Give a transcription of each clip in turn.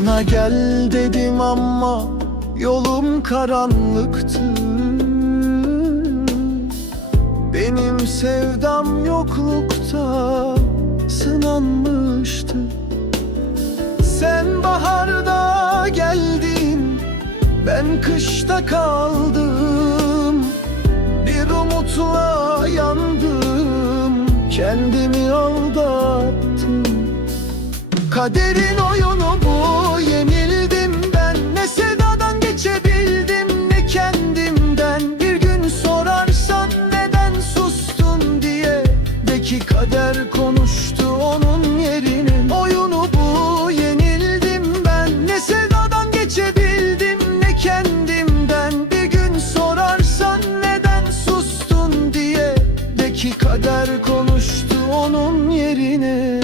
Sana gel dedim ama yolum karanlıktı. Benim sevdam yoklukta sınanmıştı. Sen baharda geldin ben kışta kaldım. Bir umutla yandım Kendimi aldattım. Kaderin oyunu bu kader konuştu onun yerine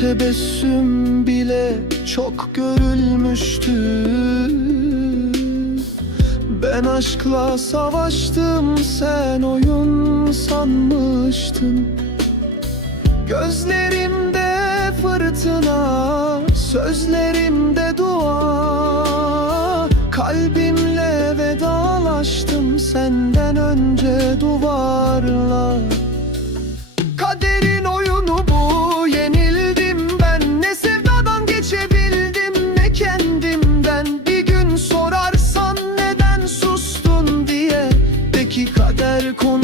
tebessüm bile çok görülmüştü. Ben aşkla savaştım sen oyun sanmıştın. Gözlerimde fırtına, sözlerimde dua. Kalbimle vedalaştım senden önce duvarla kader konu.